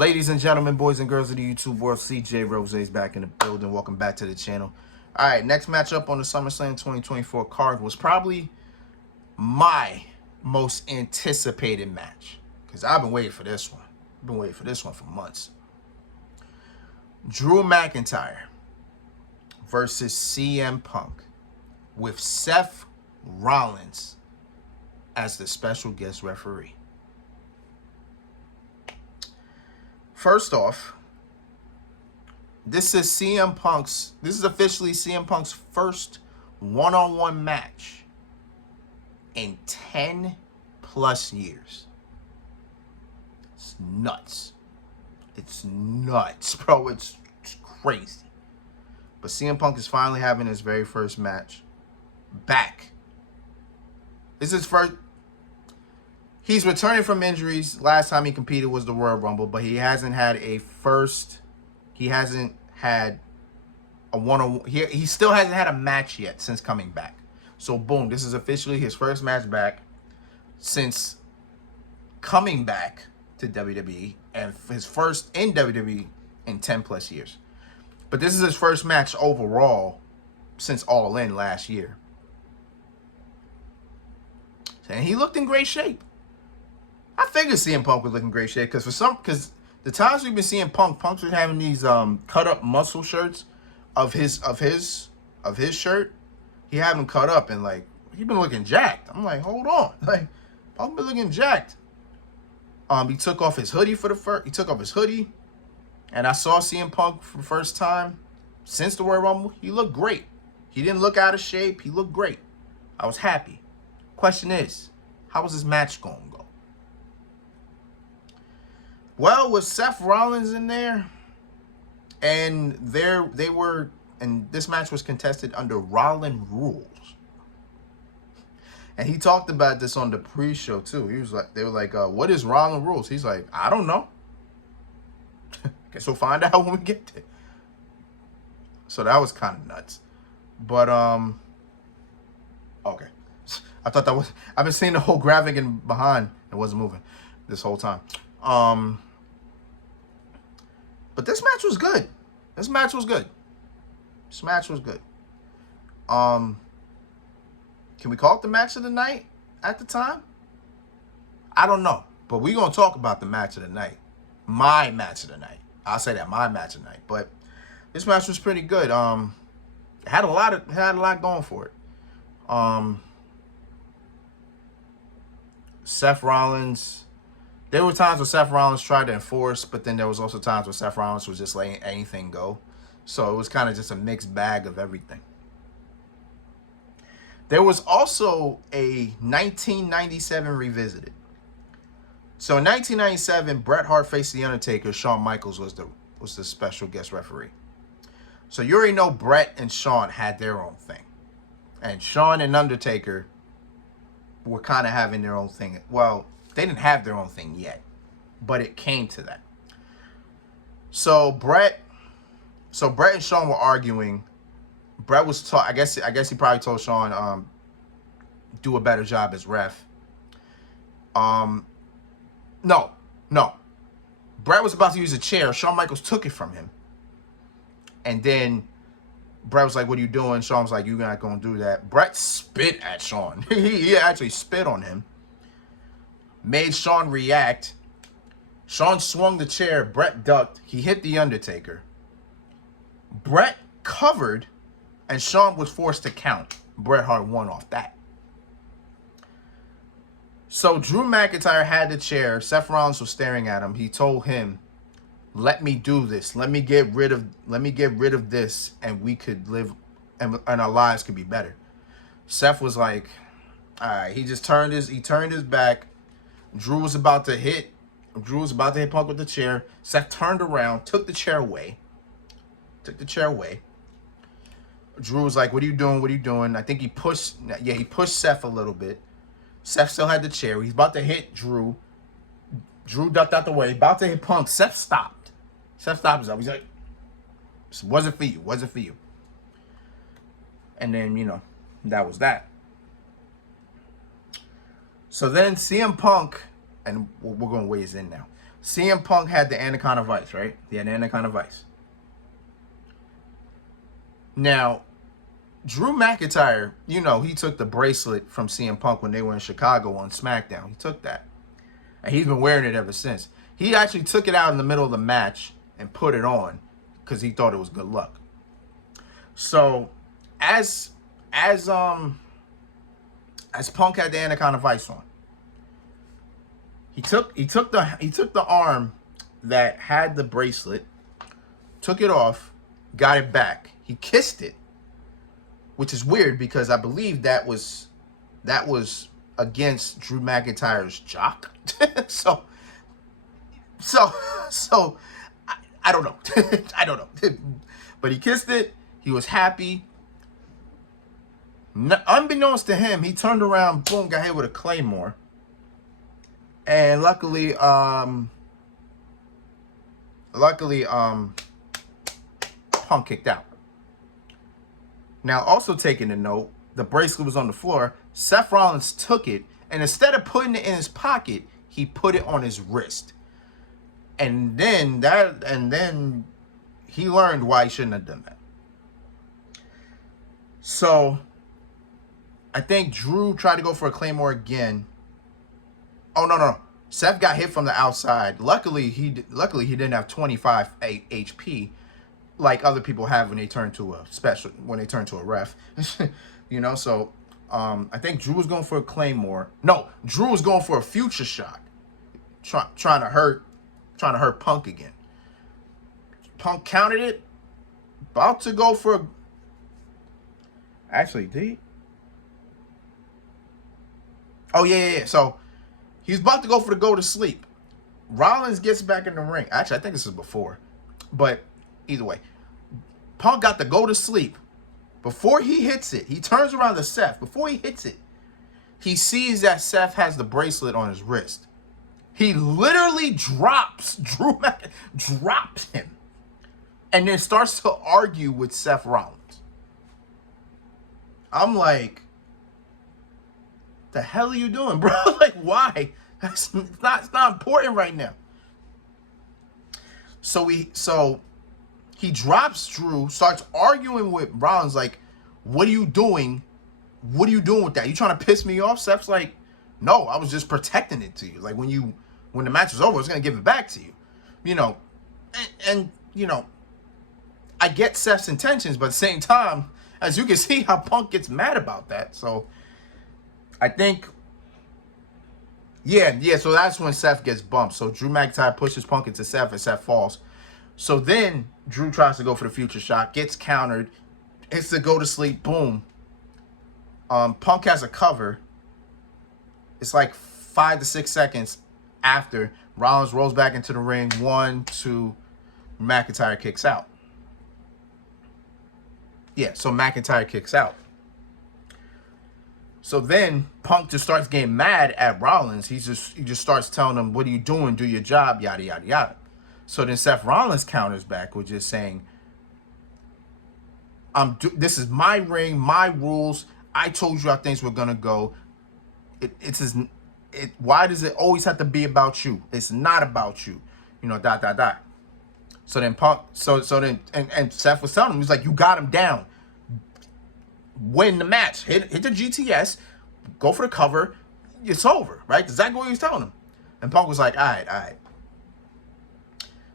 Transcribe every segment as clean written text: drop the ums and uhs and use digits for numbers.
Ladies and gentlemen, boys and girls of the YouTube world, CJ Rose is back in the building. Welcome back to the channel. All right, next matchup on the Summerslam 2024 card was probably my most anticipated match because I've been waiting for this one. I've been waiting for this one for months. Drew McIntyre versus CM Punk with Seth Rollins as the special guest referee. First off, this is officially CM Punk's first one-on-one match in 10 plus years. It's nuts. It's nuts, bro. It's crazy. But CM Punk is finally having his very first match back. This is first. He's returning from injuries. Last time he competed was the Royal Rumble, but he hasn't had a first. He hasn't had a one-on-one. He still hasn't had a match yet since coming back. So boom, this is officially his first match back since coming back to WWE, and his first in WWE in 10 plus years. But this is his first match overall since All In last year. And he looked in great shape. I figured CM Punk would look in great shape because the times we've been seeing Punk's been having these cut up muscle shirts of his shirt. He had them cut up and like he been looking jacked. I'm like, hold on, like Punk been looking jacked. He took off his hoodie He took off his hoodie, and I saw CM Punk for the first time since the Royal Rumble. He looked great. He didn't look out of shape. He looked great. I was happy. Question is, how was this match going to go? Well, with Seth Rollins in there, and this match was contested under Rollins rules. And he talked about this on the pre-show too. They were like, what is Rollins rules? He's like, I don't know. Guess we'll find out when we get there. So that was kind of nuts. But okay. I thought that was, I've been seeing the whole graphic and behind, it wasn't moving this whole time. But this match was good. This match was good. Can we call it the match of the night at the time? I don't know. But we're going to talk about the match of the night. My match of the night. I'll say that, my match of the night. But this match was pretty good. It had a lot going for it. Seth Rollins, there were times where Seth Rollins tried to enforce, but then there was also times where Seth Rollins was just letting anything go. So it was kind of just a mixed bag of everything. There was also a 1997 revisited. So in 1997, Bret Hart faced The Undertaker. Shawn Michaels was the special guest referee. So you already know Bret and Shawn had their own thing. And Shawn and Undertaker were kind of having their own thing. Well, they didn't have their own thing yet, but it came to that. So Bret and Shawn were arguing. Bret was I guess he probably told Shawn do a better job as ref. No. Bret was about to use a chair. Shawn Michaels took it from him. And then Bret was like, what are you doing? Shawn was like, you're not going to do that. Bret spit at Shawn. He actually spit on him. Made Shawn react. Shawn swung the chair. Bret ducked. He hit The Undertaker. Bret covered, and Shawn was forced to count. Bret Hart won off that. So Drew McIntyre had the chair. Seth Rollins was staring at him. He told him, let me do this. Let me get rid of this, and we could live, and our lives could be better. Seth was like, all right. He turned his back. Drew was about to hit Punk with the chair. Seth turned around, took the chair away. Drew was like, what are you doing? What are you doing? I think he pushed Seth a little bit. Seth still had the chair. He's about to hit Drew. Drew ducked out the way. About to hit Punk. Seth stopped. He's like, this wasn't for you. And then, that was that. So then CM Punk and we're going to ways in now. CM Punk had the Anaconda Vice, right? He had the Anaconda Vice. Now, Drew McIntyre, you know, he took the bracelet from CM Punk when they were in Chicago on SmackDown. He took that. And he's been wearing it ever since. He actually took it out in the middle of the match and put it on because he thought it was good luck. So, as Punk had the Anaconda Vice on, he took the arm that had the bracelet, took it off, got it back. He kissed it, which is weird because I believe that was against Drew McIntyre's jock. so I don't know. I don't know. But he kissed it. He was happy. Unbeknownst to him, he turned around, boom, got hit with a claymore. And luckily, Punk kicked out. Now, also taking a note, the bracelet was on the floor. Seth Rollins took it, and instead of putting it in his pocket, he put it on his wrist. And then he learned why he shouldn't have done that. So, I think Drew tried to go for a claymore again. Oh, no. Seth got hit from the outside. Luckily, he didn't have 25 HP like other people have when they turn to a ref. You know, so I think Drew was going for a claymore. No, Drew was going for a future shot. Trying to hurt Punk again. Punk countered it. About to go for Actually, did he? Oh, yeah. So, he's about to go for the go to sleep. Rollins gets back in the ring. Actually, I think this is before. But either way, Punk got the go to sleep. Before he hits it, he turns around to Seth. Before he hits it, he sees that Seth has the bracelet on his wrist. He literally drops him. And then starts to argue with Seth Rollins. I'm like, the hell are you doing, bro? Like, why? It's not important right now. So he drops Drew, starts arguing with Rollins, like, what are you doing? What are you doing with that? You trying to piss me off? Seth's like, no, I was just protecting it to you. Like, when the match was over, I was going to give it back to you. You know, and you know, I get Seth's intentions, but at the same time, as you can see how Punk gets mad about that. So, I think, yeah, so that's when Seth gets bumped. So, Drew McIntyre pushes Punk into Seth, and Seth falls. So, then Drew tries to go for the future shot, gets countered, hits the go to sleep, boom. Punk has a cover. It's like 5 to 6 seconds after. Rollins rolls back into the ring. 1, 2, McIntyre kicks out. Yeah, so McIntyre kicks out. So then Punk just starts getting mad at Rollins. He just starts telling him, what are you doing? Do your job, yada, yada, yada. So then Seth Rollins counters back with just saying, this is my ring, my rules. I told you how things were going to go. Why does it always have to be about you? It's not about you. You know, ... So then Punk, and Seth was telling him, he's like, you got him down. Win the match. Hit the GTS. Go for the cover. It's over, right? Exactly what he was telling him. And Punk was like, all right.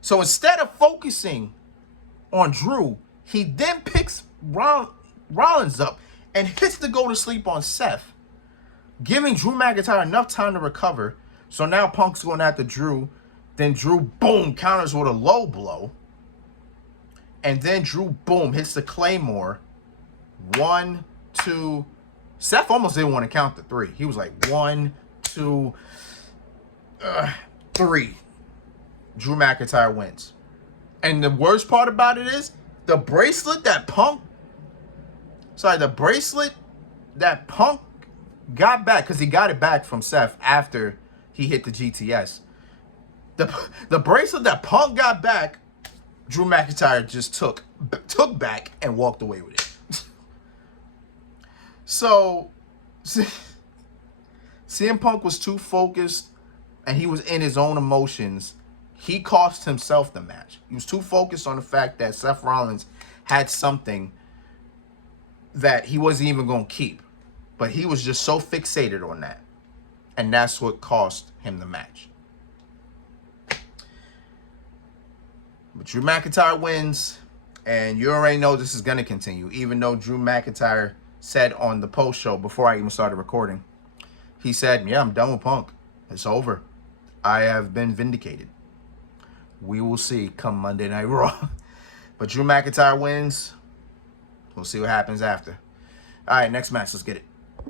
So instead of focusing on Drew, he then picks Rollins up and hits the go to sleep on Seth, giving Drew McIntyre enough time to recover. So now Punk's going after Drew. Then Drew, boom, counters with a low blow. And then Drew, boom, hits the Claymore. 1, 2. Seth almost didn't want to count the 3. He was like, 1, 2, 3. Drew McIntyre wins. And the worst part about it is, the bracelet that Punk got back, because he got it back from Seth after he hit the GTS. The bracelet that Punk got back, Drew McIntyre just took back and walked away with it. So, CM Punk was too focused and he was in his own emotions, he cost himself the match. He was too focused on the fact that Seth Rollins had something that he wasn't even going to keep. But he was just so fixated on that. And that's what cost him the match. But Drew McIntyre wins. And you already know this is going to continue. Even though Drew McIntyre said on the post show before I even started recording, he said, yeah, I'm done with Punk. It's over. I have been vindicated. We will see come Monday Night Raw. But Drew McIntyre wins. We'll see what happens after. All right, next match. Let's get it.